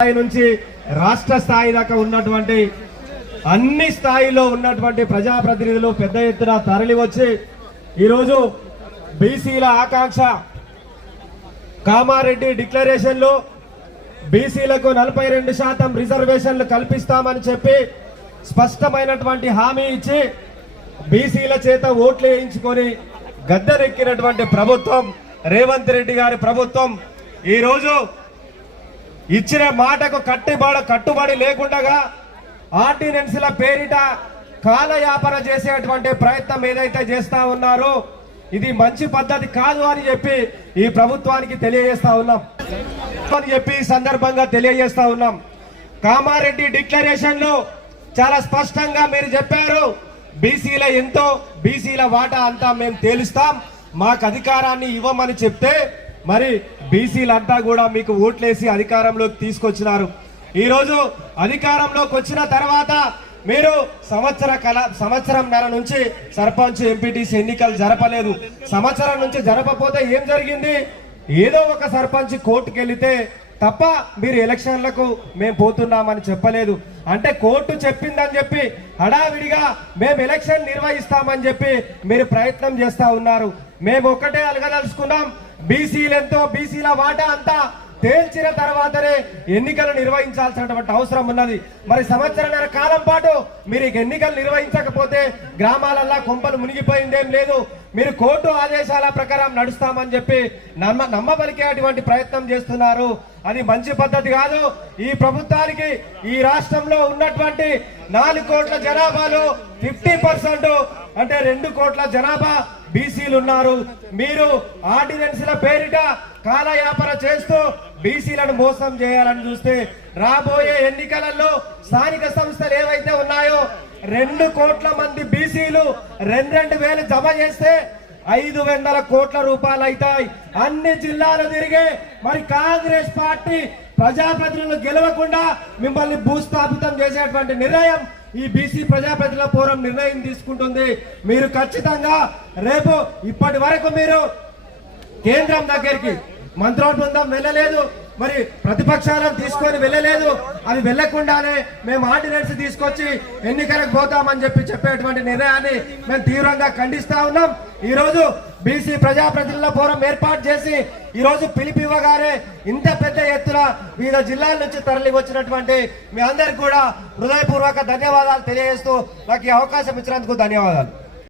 స్థాయి నుంచి రాష్ట్ర స్థాయి దాకా ఉన్నటువంటి అన్ని స్థాయిలో ఉన్నటువంటి ప్రజాప్రతినిధులు పెద్ద ఎత్తున తరలి వచ్చి ఈరోజు బీసీల ఆకాంక్ష కామారెడ్డి డిక్లరేషన్లో బీసీలకు 42% రిజర్వేషన్లు కల్పిస్తామని చెప్పి స్పష్టమైనటువంటి హామీ ఇచ్చి బీసీల చేత ఓట్లు వేయించుకొని గద్దెనెక్కినటువంటి ప్రభుత్వం రేవంత్ రెడ్డి గారి ప్రభుత్వం ఈరోజు ఇచ్చిన మాటకు కట్టుబడి లేకుండా ఆర్డినెన్స్ల పేరిట కాలయాపన చేసేటువంటి ప్రయత్నం ఏదైతే చేస్తా ఉన్నారో ఇది మంచి పద్ధతి కాదు అని చెప్పి ఈ ప్రభుత్వానికి తెలియజేస్తా ఉన్నాం అని చెప్పి సందర్భంగా తెలియజేస్తా ఉన్నాం. కామారెడ్డి డిక్లరేషన్ లో చాలా స్పష్టంగా మీరు చెప్పారు, బీసీల ఎంతో బీసీల వాటా అంతా మేము తేలుస్తాం, మాకు అధికారాన్ని ఇవ్వమని చెప్తే మరి బీసీలంతా కూడా మీకు ఓట్లేసి అధికారంలోకి తీసుకొచ్చినారు. ఈరోజు అధికారంలోకి వచ్చిన తర్వాత మీరు సంవత్సరంన్నర నుంచి సర్పంచ్ ఎంపీటీసీ ఎన్నికలు జరపలేదు. సంవత్సరం నుంచి జరపకపోతే ఏం జరిగింది? ఏదో ఒక సర్పంచ్ కోర్టుకు వెళితే తప్ప మీరు ఎలక్షన్లకు మేము పోతున్నామని చెప్పలేదు. అంటే కోర్టు చెప్పిందని చెప్పి హడావిడిగా మేము ఎలక్షన్ నిర్వహిస్తామని చెప్పి మీరు ప్రయత్నం చేస్తా ఉన్నారు. మేము ఒక్కటే అలగదలుచుకున్నాం, బీసీలెంతో బీసీల వాటా అంతా తేల్చిన తర్వాతనే ఎన్నికలు నిర్వహించాల్సినటువంటి అవసరం ఉన్నది. మరి సంవత్సరాల కాలం పాటు మీరు ఎన్నికలు నిర్వహించకపోతే గ్రామాలల్లో కొంపలు మునిగిపోయిందేం లేదు. మీరు కోర్టు ఆదేశాల ప్రకారం నడుస్తామని చెప్పి నమ్మబలికేటువంటి ప్రయత్నం చేస్తున్నారు. అది మంచి పద్ధతి కాదు. ఈ ప్రభుత్వానికి ఈ రాష్ట్రంలో ఉన్నటువంటి 4 కోట్ల జనాభాలో 50% అంటే 2 కోట్ల జనాభా బీసీలు ఉన్నారు. మీరు ఆర్డినెన్స్ల పేరిట కాలయాపన చేస్తూ బీసీలను మోసం చేయాలని చూస్తే రాబోయే ఎన్నికలలో స్థానిక సంస్థలు ఏవైతే ఉన్నాయో 2 కోట్ల మంది బీసీలు 2,000 జమ చేస్తే 500 కోట్ల రూపాయలు అవుతాయి. అన్ని జిల్లాలు తిరిగే మరి కాంగ్రెస్ పార్టీ ప్రజాప్రతినిధులు గెలవకుండా మిమ్మల్ని భూస్థాపితం చేసేటువంటి నిర్ణయం ఈ బీసీ ప్రజాప్రతినిధుల ఫోరం నిర్ణయం తీసుకుంటుంది. మీరు ఖచ్చితంగా రేపు ఇప్పటి వరకు మీరు కేంద్రం దగ్గరికి మంత్రుల బృందం వెళ్ళలేదు, మరి ప్రతిపక్షాలను తీసుకొని వెళ్ళలేదు. అది వెళ్లకుండానే మేము ఆర్డినెన్స్ తీసుకొచ్చి ఎన్నికలకు పోతామని చెప్పేటువంటి నిర్ణయాన్ని మేము తీవ్రంగా ఖండిస్తా ఉన్నాం. ఈ రోజు బీసీ ప్రజాప్రతినిధుల ఫోరం ఏర్పాటు చేసి ఈ రోజు పిలిపివ్వగానే ఇంత పెద్ద ఎత్తున వివిధ జిల్లాల నుంచి తరలి వచ్చినటువంటి మీ అందరికి కూడా హృదయపూర్వక ధన్యవాదాలు తెలియజేస్తూ నాకు ఈ అవకాశం ఇచ్చినందుకు ధన్యవాదాలు.